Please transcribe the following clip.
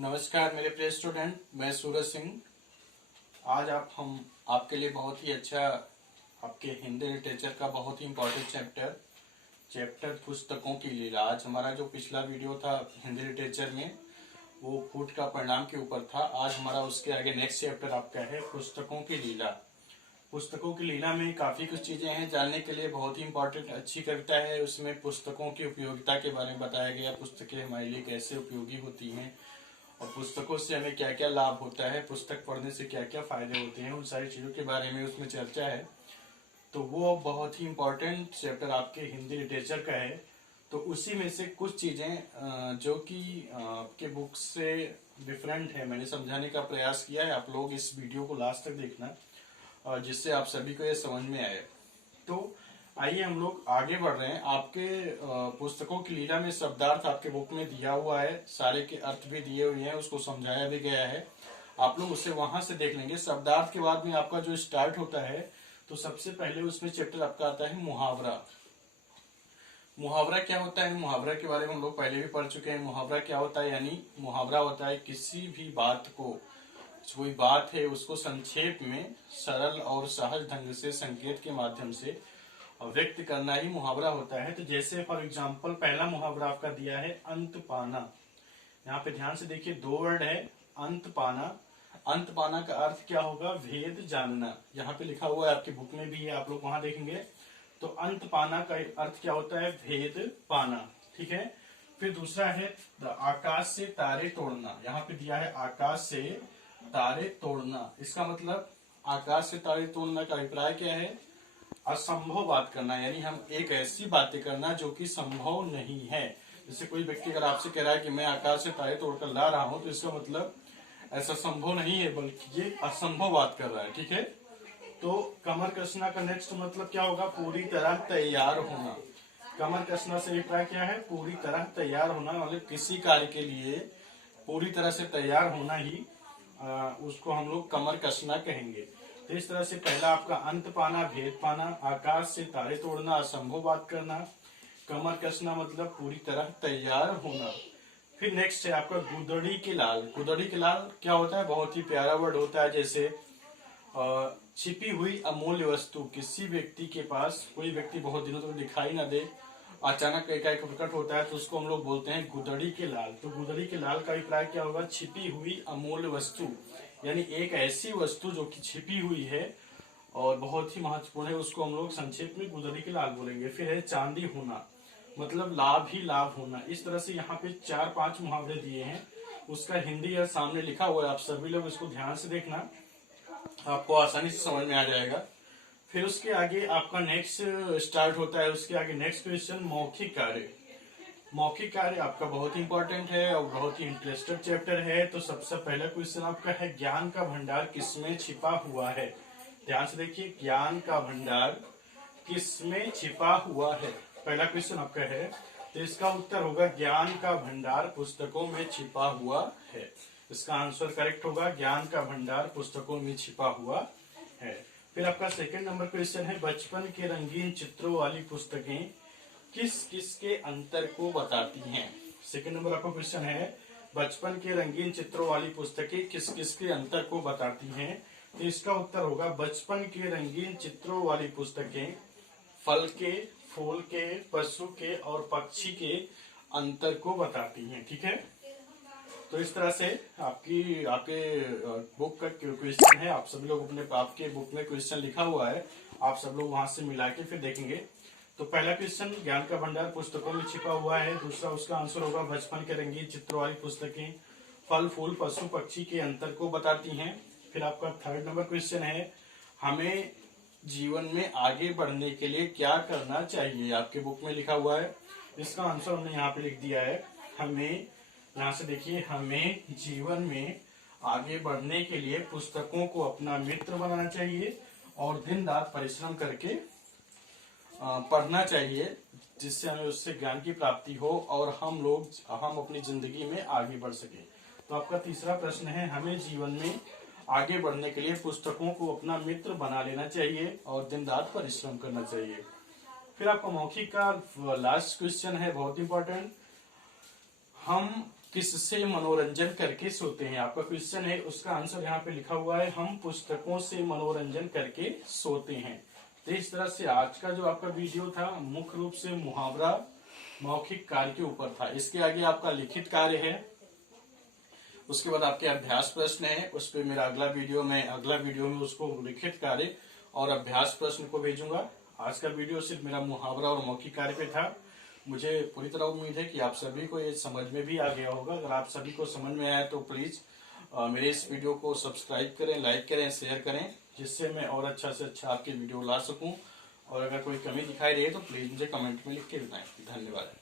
नमस्कार मेरे प्रिय स्टूडेंट, मैं सूरज सिंह। आज हम आपके लिए बहुत ही अच्छा आपके हिंदी लिटरेचर का बहुत ही इम्पोर्टेंट चैप्टर पुस्तकों की लीला। आज हमारा जो पिछला वीडियो था हिंदी लिटरेचर में वो फूट का परिणाम के ऊपर था। आज हमारा उसके आगे नेक्स्ट चैप्टर आपका है पुस्तकों की लीला। पुस्तकों की लीला में काफी कुछ चीजें हैं जानने के लिए। बहुत ही इम्पोर्टेंट अच्छी कविता है, उसमें पुस्तकों की उपयोगिता के बारे में बताया गया। पुस्तकें हमारे लिए कैसे उपयोगी होती हैं और पुस्तकों से हमें क्या क्या लाभ होता है, पुस्तक पढ़ने से क्या क्या फायदे होते हैं, उन सारी चीजों के बारे में उसमें चर्चा है। तो वो बहुत ही इम्पोर्टेंट चैप्टर आपके हिंदी लिटरेचर का है। तो उसी में से कुछ चीजें जो कि आपके बुक से डिफरेंट है, मैंने समझाने का प्रयास किया है। आप लोग इस वीडियो को लास्ट तक देखना जिससे आप सभी को ये समझ में आए। तो आइए हम लोग आगे बढ़ रहे हैं। आपके पुस्तकों की लीला में शब्दार्थ आपके बुक में दिया हुआ है, सारे के अर्थ भी दिए हुए हैं, उसको समझाया भी गया है। आप लोग उसे वहां से देख लेंगे। शब्दार्थ के बाद में आपका जो स्टार्ट होता है तो सबसे पहले उसमें चैप्टर आपका आता है मुहावरा। मुहावरा क्या होता है, मुहावरा के बारे में हम लोग पहले भी पढ़ चुके हैं। मुहावरा क्या होता है, यानी मुहावरा होता है किसी भी बात को, कोई बात है उसको संक्षेप में सरल और सहज ढंग से संकेत के माध्यम से व्यक्त करना ही मुहावरा होता है। तो जैसे फॉर एग्जांपल पहला मुहावरा आपका दिया है अंत पाना। यहाँ पे ध्यान से देखिए, दो वर्ड है अंत पाना। अंत पाना का अर्थ क्या होगा, भेद जानना। यहाँ पे लिखा हुआ है, आपकी बुक में भी है, आप लोग वहां देखेंगे। तो अंत पाना का अर्थ क्या होता है, भेद पाना। ठीक है। फिर दूसरा है आकाश से तारे तोड़ना। यहाँ पे दिया है आकाश से तारे तोड़ना। इसका मतलब आकाश से तारे तोड़ना का अभिप्राय क्या है, असंभव बात करना, यानी हम एक ऐसी बातें करना जो कि संभव नहीं है। जैसे कोई व्यक्ति अगर आपसे कह रहा है कि मैं आकाश से तारे तोड़कर ला रहा हूं, तो इसका मतलब ऐसा संभव नहीं है, बल्कि ये असंभव बात कर रहा है। ठीक है। तो कमर कसना का नेक्स्ट मतलब क्या होगा, पूरी तरह तैयार होना। कमर कसना से अभिप्राय क्या है, पूरी तरह तैयार होना, मतलब किसी कार्य के लिए पूरी तरह से तैयार होना ही उसको हम लोग कमर कसना कहेंगे। तो इस तरह से पहला आपका अंत पाना, भेद पाना, आकाश से तारे तोड़ना, असंभव बात करना, कमर कसना मतलब पूरी तरह तैयार होना। फिर नेक्स्ट है आपका गुदड़ी के लाल। गुदड़ी के लाल क्या होता है, बहुत ही प्यारा वर्ड होता है। जैसे छिपी हुई अमूल्य वस्तु, किसी व्यक्ति के पास, कोई व्यक्ति बहुत दिनों तक दिखाई ना दे, अचानक एकाएक प्रकट होता है, तो उसको हम लोग बोलते हैं गुदड़ी के लाल। तो गुदड़ी के लाल का अभिप्राय क्या होगा, छिपी हुई अमूल्य वस्तु, यानी एक ऐसी वस्तु जो कि छिपी हुई है और बहुत ही महत्वपूर्ण है, उसको हम लोग संक्षेप में गुदड़ी के लाल बोलेंगे। फिर है चांदी होना, मतलब लाभ ही लाभ होना। इस तरह से यहाँ पे 4-5 मुहावरे दिए हैं, उसका हिंदी या सामने लिखा हुआ है। आप सभी लोग इसको ध्यान से देखना, आपको आसानी से समझ में आ जाएगा। फिर उसके आगे आपका नेक्स्ट स्टार्ट होता है, उसके आगे नेक्स्ट क्वेश्चन मौखिक कार्य। मौखिक कार्य आपका बहुत इंपॉर्टेंट है और बहुत ही इंटरेस्टेड चैप्टर है। तो सबसे पहला क्वेश्चन आपका है ज्ञान का भंडार किसमें छिपा हुआ है। ध्यान से देखिए, ज्ञान का भंडार किसमें छिपा हुआ है, पहला क्वेश्चन आपका है। तो इसका उत्तर होगा ज्ञान का भंडार पुस्तकों में छिपा हुआ है। इसका आंसर करेक्ट होगा, ज्ञान का भंडार पुस्तकों में छिपा हुआ है। फिर आपका सेकंड नंबर क्वेश्चन है बचपन के रंगीन चित्रों वाली पुस्तकें किस किस के अंतर को बताती हैं। सेकंड नंबर आपका क्वेश्चन है बचपन के रंगीन चित्रों वाली पुस्तकें किस किस के अंतर को बताती हैं। तो इसका उत्तर होगा बचपन के रंगीन चित्रों वाली पुस्तकें फल के, फूल के, पशु के और पक्षी के अंतर को बताती हैं। ठीक है। तो इस तरह से आपके बुक का क्वेश्चन है। आप सभी लोग अपने आपके बुक में क्वेश्चन लिखा हुआ है, आप सब लोग वहां से मिला के फिर देखेंगे। तो पहला क्वेश्चन ज्ञान का भंडार पुस्तकों में छिपा हुआ है। दूसरा उसका आंसर होगा बचपन के रंगीन चित्रों वाली पुस्तकें फल, फूल, पशु, पक्षी के अंतर को बताती हैं। फिर आपका थर्ड नंबर क्वेश्चन है हमें जीवन में आगे बढ़ने के लिए क्या करना चाहिए। आपके बुक में लिखा हुआ है, इसका आंसर हमने यहाँ पे लिख दिया है। हमें, यहाँ से देखिए, हमें जीवन में आगे बढ़ने के लिए पुस्तकों को अपना मित्र बनाना चाहिए और दिन रात परिश्रम करके पढ़ना चाहिए, जिससे हमें उससे ज्ञान की प्राप्ति हो और हम अपनी जिंदगी में आगे बढ़ सके। तो आपका तीसरा प्रश्न है हमें जीवन में आगे बढ़ने के लिए पुस्तकों को अपना मित्र बना लेना चाहिए और दिन रात परिश्रम करना चाहिए। फिर आपका मौखिक का लास्ट क्वेश्चन है बहुत इंपॉर्टेंट, हम किससे मनोरंजन करके सोते हैं? आपका क्वेश्चन है, उसका आंसर यहाँ पे लिखा हुआ है, हम पुस्तकों से मनोरंजन करके सोते हैं। तो इस तरह से आज का जो आपका वीडियो था मुख्य रूप से मुहावरा मौखिक कार्य के ऊपर था। इसके आगे आपका लिखित कार्य है, उसके बाद आपके अभ्यास प्रश्न है। उस पर मेरा अगला वीडियो में उसको लिखित कार्य और अभ्यास प्रश्न को भेजूंगा। आज का वीडियो सिर्फ मेरा मुहावरा और मौखिक कार्य पे था। मुझे पूरी तरह उम्मीद है कि आप सभी को ये समझ में भी आ गया होगा। अगर आप सभी को समझ में आया तो प्लीज मेरे इस वीडियो को सब्सक्राइब करें, लाइक करें, शेयर करें, जिससे मैं और अच्छा से अच्छा आपके वीडियो ला सकूं। और अगर कोई कमी दिखाई दे तो प्लीज मुझे कमेंट में लिख के बताएं। धन्यवाद।